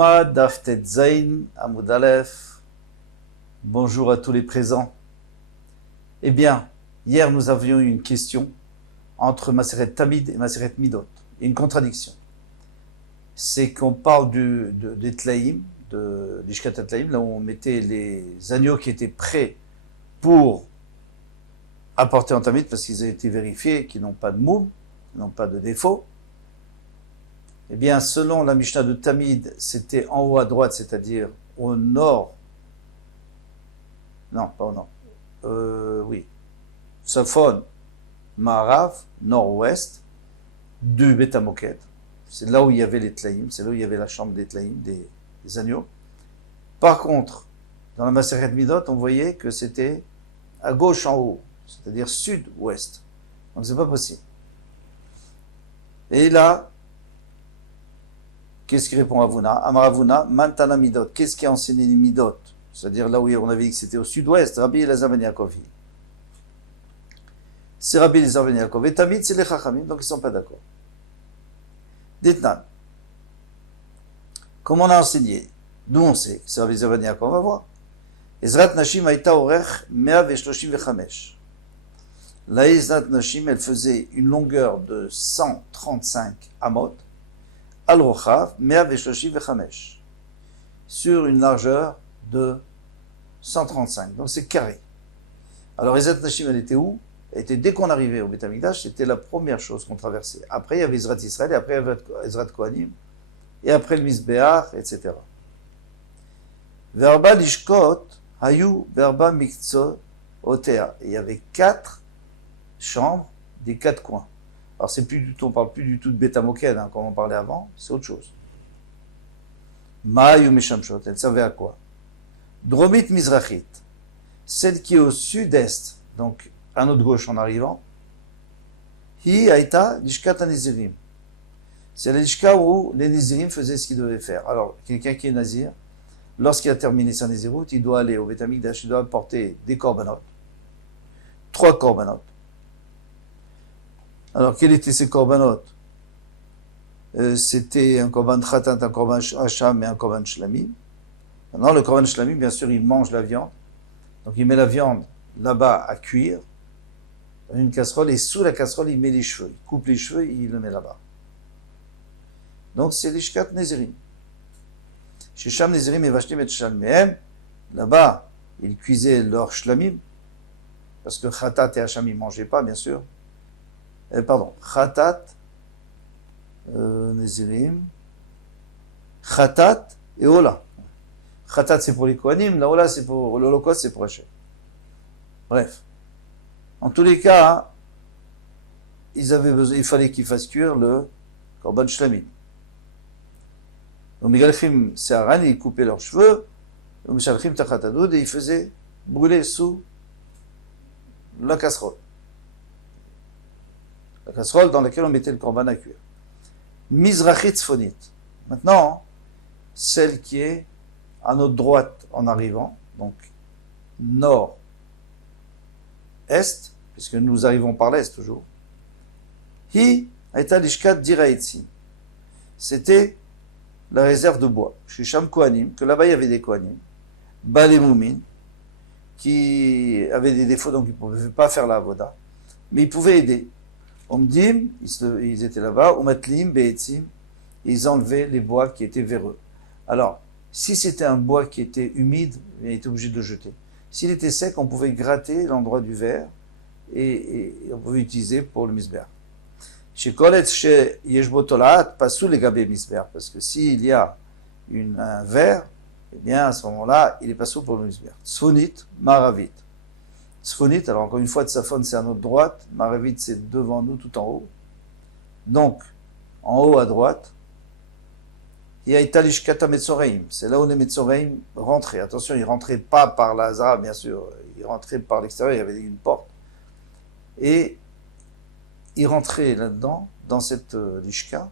Yoma Daf Tet Zain Amud Aleph. Bonjour à tous les présents. Eh bien, hier nous avions eu une question entre Maseret Tamid et Maseret Midot. Et une contradiction. C'est qu'on parle des Tlaïm, de l'Ishkat Tlaïm, là où on mettait les agneaux qui étaient prêts pour apporter en Tamid parce qu'ils ont été vérifiés, qu'ils n'ont pas de moum, qu'ils n'ont pas de défaut. Eh bien, selon la Mishnah de Tamid, c'était en haut à droite, c'est-à-dire au nord. Non, pas au nord. Oui. Safon, Marav, nord-ouest, du Beth Hamoket. C'est là où il y avait les Tlaïm, c'est là où il y avait la chambre des Tlaïm, des agneaux. Par contre, dans la Maseret Midot, on voyait que c'était à gauche en haut, c'est-à-dire sud-ouest. Donc c'est pas possible. Et là, qu'est-ce qui répond à Avuna? Amaravuna, Mantana Midot. Qu'est-ce qui a enseigné les Midot? C'est-à-dire là où on avait dit que c'était au sud-ouest, Rabbi Elazar ben Yaakov. C'est Rabbi Elazar ben Yaakov. Et Tamid, c'est les Chachamim, donc ils ne sont pas d'accord. Ditnan. Comment on a enseigné? D'où on sait? C'est Rabbi Elazar ben Yaakov, on va voir. Ezrat Nashim Aïta Orech 135. La Ezrat Nashim, elle faisait une longueur de 135 amot. Al-Rochav, 135, sur une largeur de 135. Donc c'est carré. Alors, Ezrat Nashim, elle était où? Elle était dès qu'on arrivait au Beth Amikdash, c'était la première chose qu'on traversait. Après, il y avait Ezrat Israël, et après, il y avait Ezrat Kohanim, et après le Misbéach, etc. Verba Lishkot, Hayu, Verba Mikzo, Otea. Il y avait 4 chambres des 4 coins. Alors, c'est plus du tout, on parle plus du tout de Beth Hamoked, comme on parlait avant, c'est autre chose. Ma'ayu Meshamshot, elle servait à quoi? Dromit Mizrachit, celle qui est au sud-est, donc à notre gauche en arrivant, Hi Aïta Lishkat Anizirim. C'est la Lishka où les Nizirim faisaient ce qu'ils devaient faire. Alors, quelqu'un qui est Nazir, lorsqu'il a terminé sa Nazirout, il doit aller au Beth Amikdash, il doit apporter des korbanot, 3 korbanot. Alors, quels étaient ces korbanot? C'était un korban khatat, un korban hacham et un korban shlamim. Maintenant, le korban shlamim, bien sûr, il mange la viande. Donc, il met la viande là-bas à cuire, dans une casserole, et sous la casserole, il met les cheveux. Il coupe les cheveux et il le met là-bas. Donc, c'est l'ishkat nezirim. Chez Sham nezirim et vashtim et shalmehem, là-bas, ils cuisaient leur shlamim, parce que khatat et hacham, ils ne mangeaient pas, bien sûr. Khatat, Nezirim, Khatat et Ola. Khatat c'est pour les Kohanim, la Ola c'est pour l'Holocauste, c'est pour Hachem. Bref. En tous les cas, ils avaient besoin, il fallait qu'ils fassent cuire le Korban Shlamim. Donc, Migalchim, c'est Aran, ils coupaient leurs cheveux, Mishalchim Tachatadoud, et ils faisaient brûler sous la casserole. La casserole dans laquelle on mettait le korban à cuire. Mizrachit Tzfonit. Maintenant, celle qui est à notre droite en arrivant, donc nord-est, puisque nous arrivons par l'est toujours. Hi Aïta Lishkat Diraïtsi. C'était la réserve de bois. Chez Sham Kohanim, que là-bas il y avait des Kohanim, Balemoumin, qui avaient des défauts, donc ils ne pouvaient pas faire la avoda, mais ils pouvaient aider. Omdim, ils étaient là-bas, Umatlim, Be'etzim, ils enlevaient les bois qui étaient véreux. Alors, si c'était un bois qui était humide, il était obligé de le jeter. S'il était sec, on pouvait gratter l'endroit du verre et on pouvait l'utiliser pour le misber. Chez Koletz, chez Yeshbotolat, pas sous les gabés misber, parce que s'il y a un verre, eh bien à ce moment-là, il est pas sous pour le misber. Tzfonit, Maravit. Tzfonit, alors encore une fois, Tzafon c'est à notre droite, Maravit c'est devant nous tout en haut. Donc, en haut à droite, il y a Italishkata Metzoreim, c'est là où les Metzoreim rentraient. Attention, ils rentraient pas par la Zara, bien sûr, ils rentraient par l'extérieur, il y avait une porte. Et ils rentraient là-dedans, dans cette Lishka.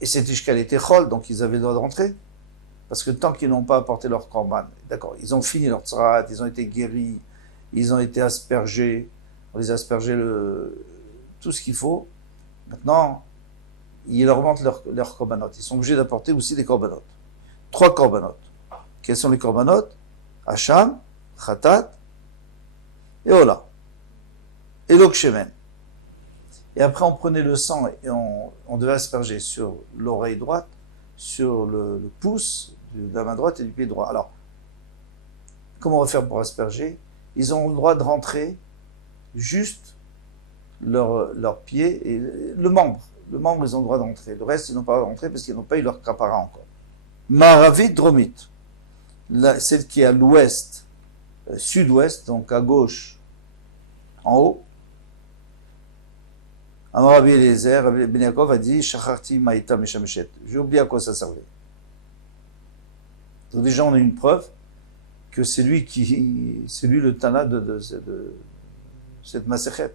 Et cette Lishka, elle était chol, donc ils avaient le droit de rentrer. Parce que tant qu'ils n'ont pas apporté leur korban, d'accord, ils ont fini leur tzarat, ils ont été guéris, ils ont été aspergés, on les a aspergés tout ce qu'il faut. Maintenant, ils augmentent leurs korbanot. Ils sont obligés d'apporter aussi des korbanot. 3 korbanot. Quels sont les korbanot? Hacham, Khatat et Ola. Et l'Okshemen. Et après, on prenait le sang et on devait asperger sur l'oreille droite, sur le pouce de la main droite et du pied droit. Alors, comment on va faire pour asperger? Ils ont le droit de rentrer juste leur pied et le membre. Le membre, ils ont le droit d'entrer. Le reste, ils n'ont pas le droit d'entrer parce qu'ils n'ont pas eu leur capara encore. Maravit Dromit, celle qui est à l'ouest, sud-ouest, donc à gauche, en haut. Amar Rabbi Eliezer, Rabbi Ben Yaakov a dit Shacharti Maïta Meshameshet. J'ai oublié à quoi ça servait. Donc déjà, on a une preuve que c'est lui le Tana de cette Masechet.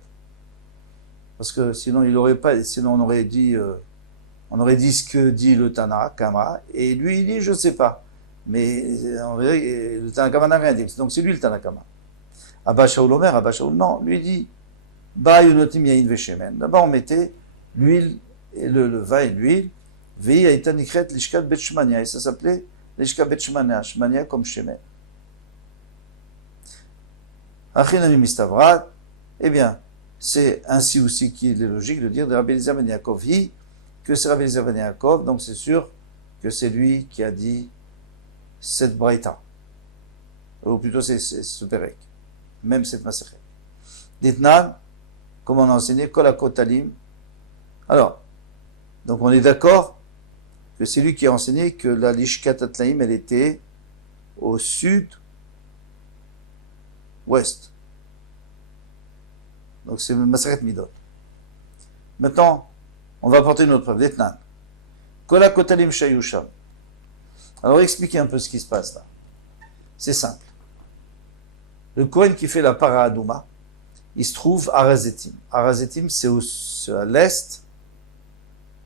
Parce que sinon, on aurait dit ce que dit le Tana Kama, et lui il dit je sais pas. Mais on verrait, le Tana Kama n'a rien dit. Donc c'est lui le Tana Kama. Abba Shaul Omer, Abba Shaul, non, lui dit Ba'yunotim yain veshemen. D'abord on mettait l'huile et le vin et l'huile. Ve'i aïta nikret lishkat bet shmania. Et ça s'appelait lishkat bet shmania. Shmania comme shemen. Achinami mistavrat. Eh bien, c'est ainsi aussi qu'il est logique de dire de Rabbi Eliezer ben Yaakov que c'est Rabbi Eliezer ben Yaakov, donc c'est sûr que c'est lui qui a dit cette braïta. Ou plutôt c'est ce perek. Même cette masechet. Ditnan, comme on a enseigné, Kol HaKotalim. Alors, donc on est d'accord que c'est lui qui a enseigné que la Lishkat Atlaim, elle était au sud-ouest. Donc c'est le Maseret Midot. Maintenant, on va apporter une autre preuve. D'Etnan. Kol HaKotalim Shayusham. Alors expliquez un peu ce qui se passe là. C'est simple. Le Kohen qui fait la para Adouma, il se trouve à Arazetim. Arazetim, c'est à l'est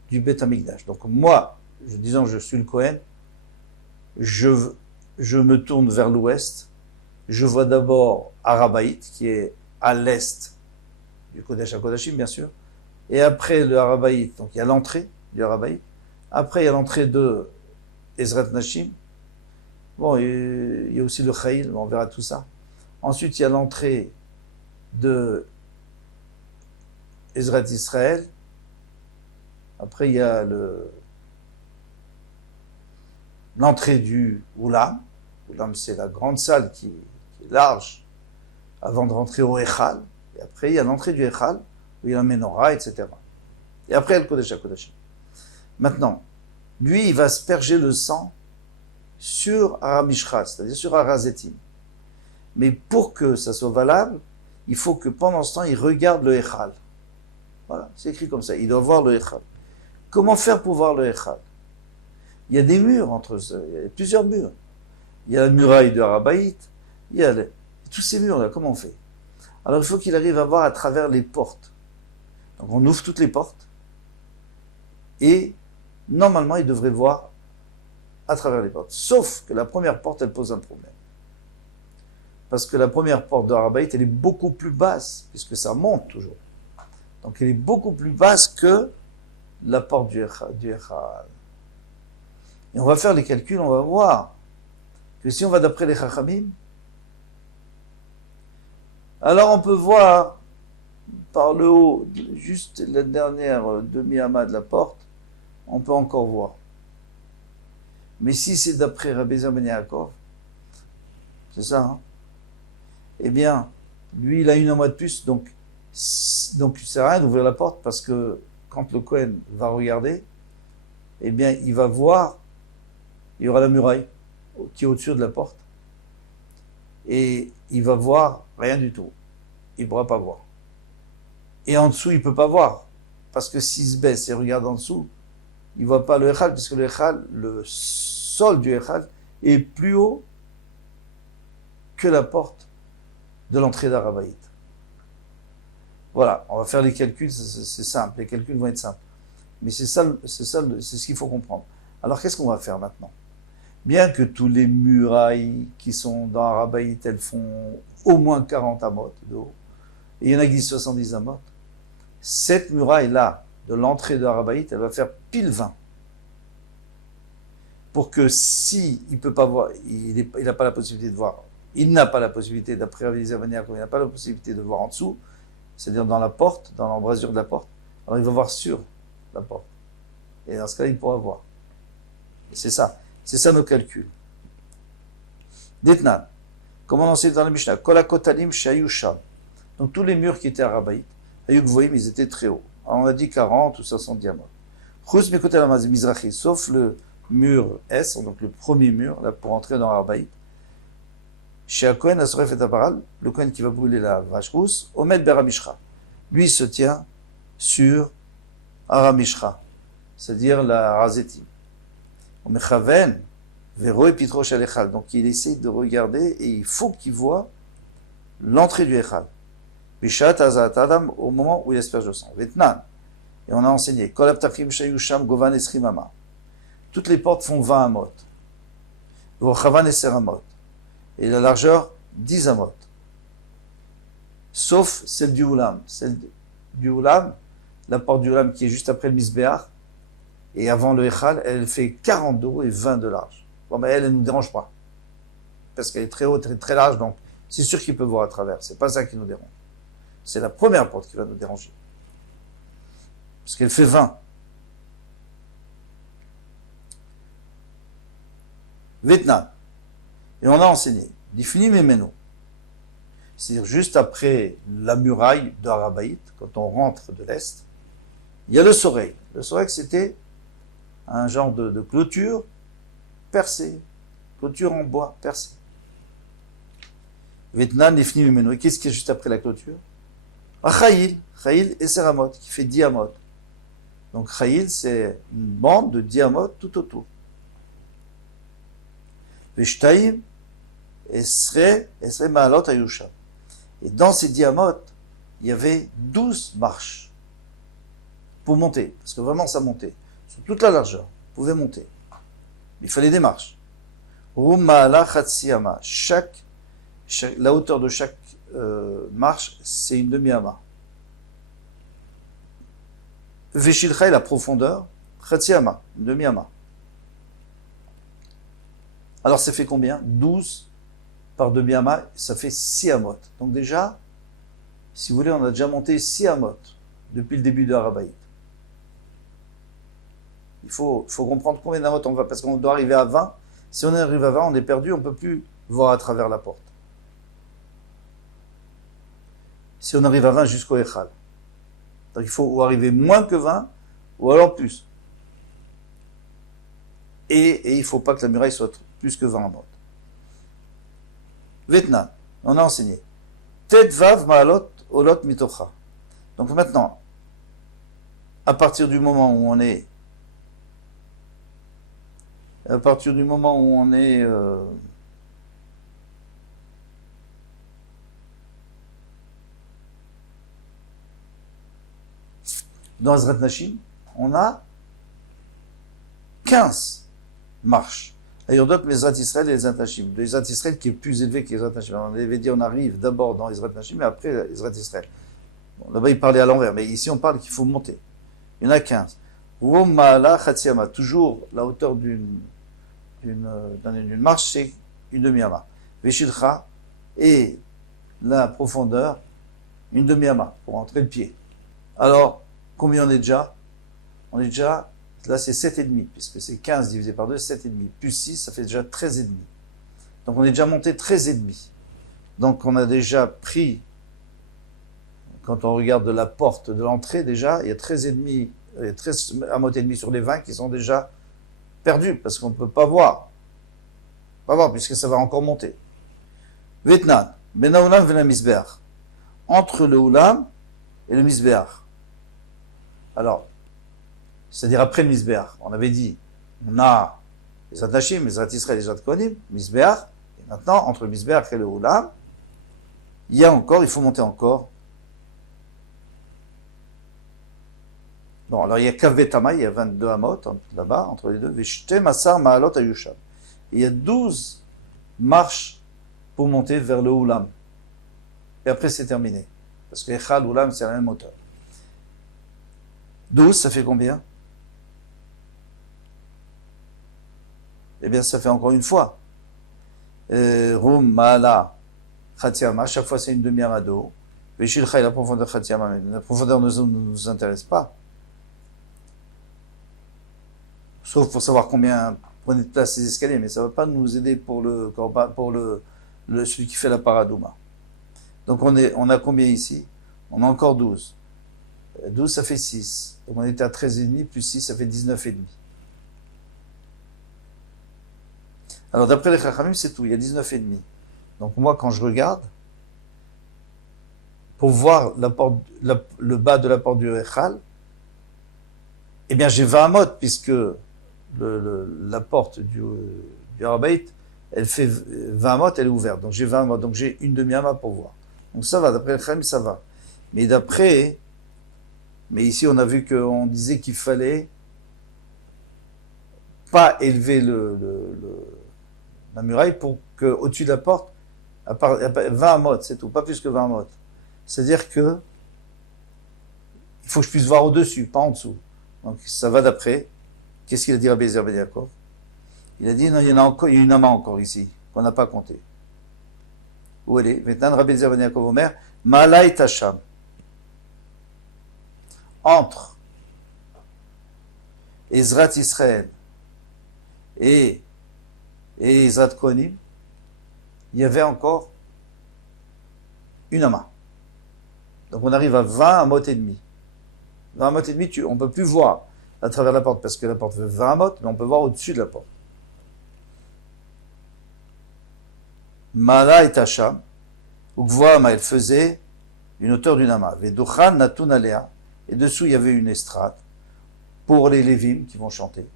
du Beth Amikdash. Donc moi, disons je suis le Kohen, je me tourne vers l'ouest, je vois d'abord Arabaït, qui est à l'est du Kodesh HaKodashim, bien sûr, et après le Arabaït, donc il y a l'entrée du Arabaït, après il y a l'entrée de Ezrat Nashim, bon, il y a aussi le Chayil, on verra tout ça. Ensuite, il y a l'entrée de Ezrat Israël. Après, il y a l'entrée du Oulam. Oulam, c'est la grande salle qui est large avant de rentrer au Echal. Et après, il y a l'entrée du Echal, où il y a la Menorah, etc. Et après, il y a le Kodesh HaKodashim. Maintenant, lui, il va asperger le sang sur Aramishra, c'est-à-dire sur Arazetim. Mais pour que ça soit valable, il faut que pendant ce temps, il regarde le Echal. Voilà, c'est écrit comme ça. Il doit voir le Echal. Comment faire pour voir le Echal? Il y a des murs entre eux, il y a plusieurs murs. Il y a la muraille de Arabaït, il y a tous ces murs-là, comment on fait? Alors il faut qu'il arrive à voir à travers les portes. Donc on ouvre toutes les portes, et normalement il devrait voir à travers les portes. Sauf que la première porte, elle pose un problème. Parce que la première porte de Arabaït, elle est beaucoup plus basse, puisque ça monte toujours. Donc elle est beaucoup plus basse que la porte du Echal. Et on va faire les calculs, on va voir que si on va d'après les Chachamim, alors on peut voir par le haut, juste la dernière demi-amas de la porte, on peut encore voir. Mais si c'est d'après Rabbi Eliezer ben Yaakov, c'est ça, hein? Eh bien, lui, il a une amas de plus, donc il ne sert à rien d'ouvrir la porte, parce que quand le Kohen va regarder, eh bien, il va voir, il y aura la muraille qui est au-dessus de la porte, et il va voir rien du tout. Il ne pourra pas voir. Et en dessous, il ne peut pas voir, parce que s'il se baisse et regarde en dessous, il ne voit pas le Echal, puisque le Echal, le sol du Echal, est plus haut que la porte de l'entrée d'Arabaït. Voilà, on va faire les calculs, c'est simple, les calculs vont être simples. Mais c'est ce qu'il faut comprendre. Alors qu'est-ce qu'on va faire maintenant? Bien que tous les murailles qui sont dans Arabaït, elles font au moins 40 amot de haut, et il y en a qui disent 70 amot, cette muraille-là, de l'entrée de Harabaït, elle va faire pile 20. Pour que si il peut pas voir, il n'a pas la possibilité de voir, il n'a pas la possibilité, d'après Rabbi Zervania, il n'a pas la possibilité de voir en dessous, c'est-à-dire dans la porte, dans l'embrasure de la porte, alors il va voir sur la porte. Et dans ce cas-là, il pourra voir. C'est ça nos calculs. Detnan, comme on enseigne dans la Mishnah, Kolakotalim Shayusham. Donc tous les murs qui étaient à Rabaït, Ayukvoim, ils étaient très hauts. Alors on a dit 40 ou 60 diamants. Chus Mekotel Mizrachi, sauf le mur S, donc le premier mur, là, pour entrer dans Rabaït. Chez Akohen, Asoref et Aparal, le Kohen qui va brûler la vache rousse, Omed Beramishra. Lui se tient sur Aramishra, c'est-à-dire la Razetim. Omechaven, Vero et Pitro Shalechal. Donc il essaie de regarder et il faut qu'il voit l'entrée du Echal. Bishat Azat Adam, au moment où il asperge le sang. Vetnan. Et on a enseigné, Kol Aptachim Shayusham Govan Esrimama. Toutes les portes font 20 amot. Vochavan Eser amot. Et la largeur, 10 amot. Sauf celle du Oulam. Celle du Oulam, la porte du Oulam qui est juste après le Misbéach, et avant le Echal, elle fait 40 de haut et 20 de large. Bon, mais elle ne nous dérange pas. Parce qu'elle est très haute, très, très large, donc c'est sûr qu'il peut voir à travers. C'est pas ça qui nous dérange. C'est la première porte qui va nous déranger. Parce qu'elle fait 20. Vietnam. Et on a enseigné. Difini Memeno. C'est-à-dire juste après la muraille de Harabaït, quand on rentre de l'Est, il y a le soreil. Le soreil, c'était un genre de clôture percée. Clôture en bois percée. Vietnam, Difini Memeno. Et qu'est-ce qui est juste après la clôture? Chaïl et Seramot, qui fait 10 amot. Donc Chaïl, c'est une bande de 10 amot tout autour. Veshtaïm, Esre Maalot Ayusha. Et dans ces 10 amot, il y avait 12 marches pour monter, parce que vraiment ça montait. Sur toute la largeur, vous pouvez monter. Mais il fallait des marches. Maala Chatsiyama. La hauteur de chaque marche, c'est une demi-ama. Veshilcha est la profondeur, Chatsiyama, une demi-ama. Alors ça fait combien? 12 par demi-ama, ça fait 6 amot. Donc déjà, si vous voulez, on a déjà monté 6 amot depuis le début de Harabaït. Il faut comprendre combien d'amot on va, parce qu'on doit arriver à 20. Si on arrive à 20, on est perdu, on ne peut plus voir à travers la porte. Si on arrive à 20 jusqu'au Echal. Donc il faut ou arriver moins que 20, ou alors plus. Et il ne faut pas que la muraille soit plus que 20 amot. Vietnam, on a enseigné. Tet vav maalot olot mitocha. Donc maintenant, à partir du moment où on est dans Ezrat Nashim, on a 15 marches. D'ailleurs, d'autres, Ezrat Israël et Ezrat Nashim. De Ezrat Israël qui est plus élevé qu'Ezrat Nashim. On avait dit on arrive d'abord dans Ezrat Nashim et après Ezrat Israël. Bon, là-bas, il parlait à l'envers, mais ici, on parle qu'il faut monter. Il y en a 15. Womala Chatsiyama. Toujours la hauteur d'une marche, c'est une demi-ama. Veshilcha et la profondeur, une demi-ama pour entrer le pied. Alors, combien on est déjà? On est déjà, là c'est 7,5, puisque c'est 15 divisé par 2, 7,5. Plus 6, ça fait déjà 13,5. Donc on est déjà monté 13,5. Donc on a déjà pris, quand on regarde de la porte de l'entrée déjà, il y a 13,5, 13 amot et demi sur les 20 qui sont déjà perdus, parce qu'on ne peut pas voir. Pas voir, puisque ça va encore monter. Vietnam, Bena Oulam Vena Misbeach. Entre le Oulam et le Misbeach. Alors, c'est-à-dire après le Misbeach, on avait dit, on a les Atashim, les Ezrat Israël, les Ezrat Kohanim, Misbeach, et maintenant, entre le Misbeach et le Oulam, il y a encore, il faut monter encore. Bon, alors il y a Kavetama, il y a 22 amot, là-bas, entre les deux, Veshte Masar Maalot Ayusham. Il y a 12 marches pour monter vers le Oulam. Et après, c'est terminé. Parce que Echal, Oulam, c'est la même hauteur. 12, ça fait combien? Eh bien, ça fait encore une fois. Rum, Ma'ala, Khatiyama, chaque fois c'est une demi-ama de haut. Veshilcha, la profondeur Khatiyama, mais la profondeur ne nous intéresse pas. Sauf pour savoir combien prenaient de place ces escaliers, mais ça ne va pas nous aider pour celui qui fait la paradouma. Donc on a combien ici? On a encore 12. 12, ça fait 6. Donc on était à 13,5, plus 6, ça fait 19,5. Alors d'après les Chachamim, c'est tout, il y a 19,5. Donc moi, quand je regarde, pour voir le bas de la porte du Echal, eh bien j'ai 20 amot, puisque la porte du Harabait, elle fait 20 amot, elle est ouverte. Donc j'ai 20 amot, donc j'ai une demi-ama pour voir. Donc ça va, d'après les Chachamim, ça va. Mais ici on a vu qu'on disait qu'il fallait pas élever la muraille pour qu'au-dessus de la porte, à part 20 amot, c'est tout, pas plus que 20 amot. C'est-à-dire que il faut que je puisse voir au-dessus, pas en dessous. Donc ça va d'après. Qu'est-ce qu'il a dit Rabbi Eliezer ben Yaakov? Il a dit non, il y a une ama encore ici, qu'on n'a pas compté. Où elle est? Maintenant, Rabbi Eliezer ben Yaakov Omer, Ma'ala Tacham. Entre Ezrat Israël et Ezrat Kohanim, il y avait encore une ama. Donc on arrive à 20 amot et demi. 20 amot et demi, on ne peut plus voir à travers la porte, parce que la porte fait 20 amot, mais on peut voir au-dessus de la porte. Mala et Tacham, Ukvoama, elle faisait une hauteur d'une ama. Vedochan Natun Alea, et dessous il y avait une estrade pour les Lévim qui vont chanter.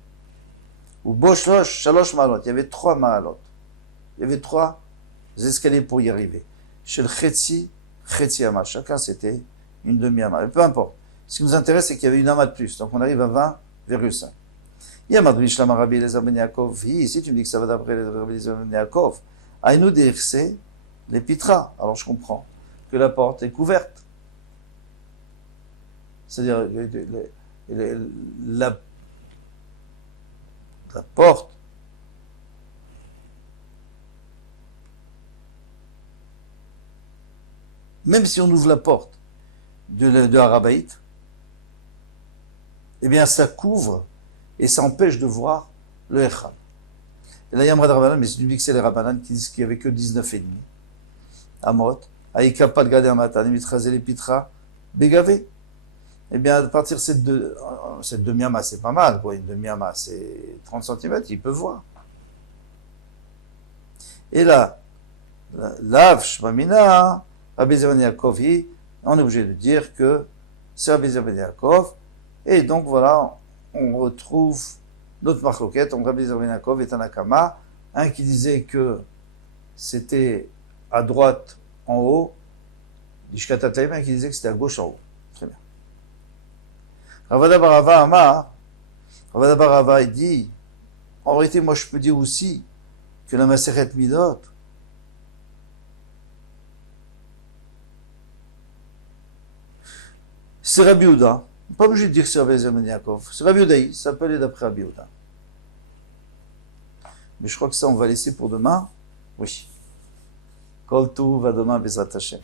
Ou Boshlosh, Shalosh Maalot, il y avait 3 Maalot. Il y avait 3 escaliers pour y arriver. Chez le Chetzi ama, chacun c'était une demi-ama. Mais peu importe. Ce qui nous intéresse, c'est qu'il y avait une ama de plus. Donc on arrive à 20,5. Il y a Madrish Lama Rabbi Eliezer ben Yaakov. Ici tu me dis que ça va d'après Rabbi Eliezer ben Yaakov. Aïnou Deirse, les pitras. Alors je comprends que la porte est couverte. C'est-à-dire la porte même si on ouvre la porte de Harabait, eh bien ça couvre et ça empêche de voir le Echal. Et là il y a un Rabbanan, mais c'est du que c'est les Rabbanan qui disent qu'il n'y avait que 19,5 Amot, Aïka pas de garder un matin, les pitras, bégavé. Eh bien, à partir de cette demi-ama, c'est pas mal, quoi. Une demi-ama, c'est 30 cm, il peut voir. Et là, Lav, Shmamina, Rabbi Eliezer ben Yaakov, on est obligé de dire que c'est Rabbi Eliezer ben Yaakov, et donc voilà, on retrouve notre marloquette, donc Rabbi Eliezer ben Yaakov est un akama, un qui disait que c'était à droite en haut, Dishkatatayim, un qui disait que c'était à gauche en haut. Très bien. Ravada Barava Amar, Ravada Barava, il dit, en réalité, moi je peux dire aussi que la Maseret Midot, c'est Rabbi Yehuda. Pas obligé de dire que c'est Rabbi Eliezer ben Yaakov. C'est Rabbi Yehuda, ça s'appelle d'après Rabbi Yehuda. Mais je crois que ça, on va laisser pour demain. Oui. Kol Tov, à demain, Bezrat Hashem.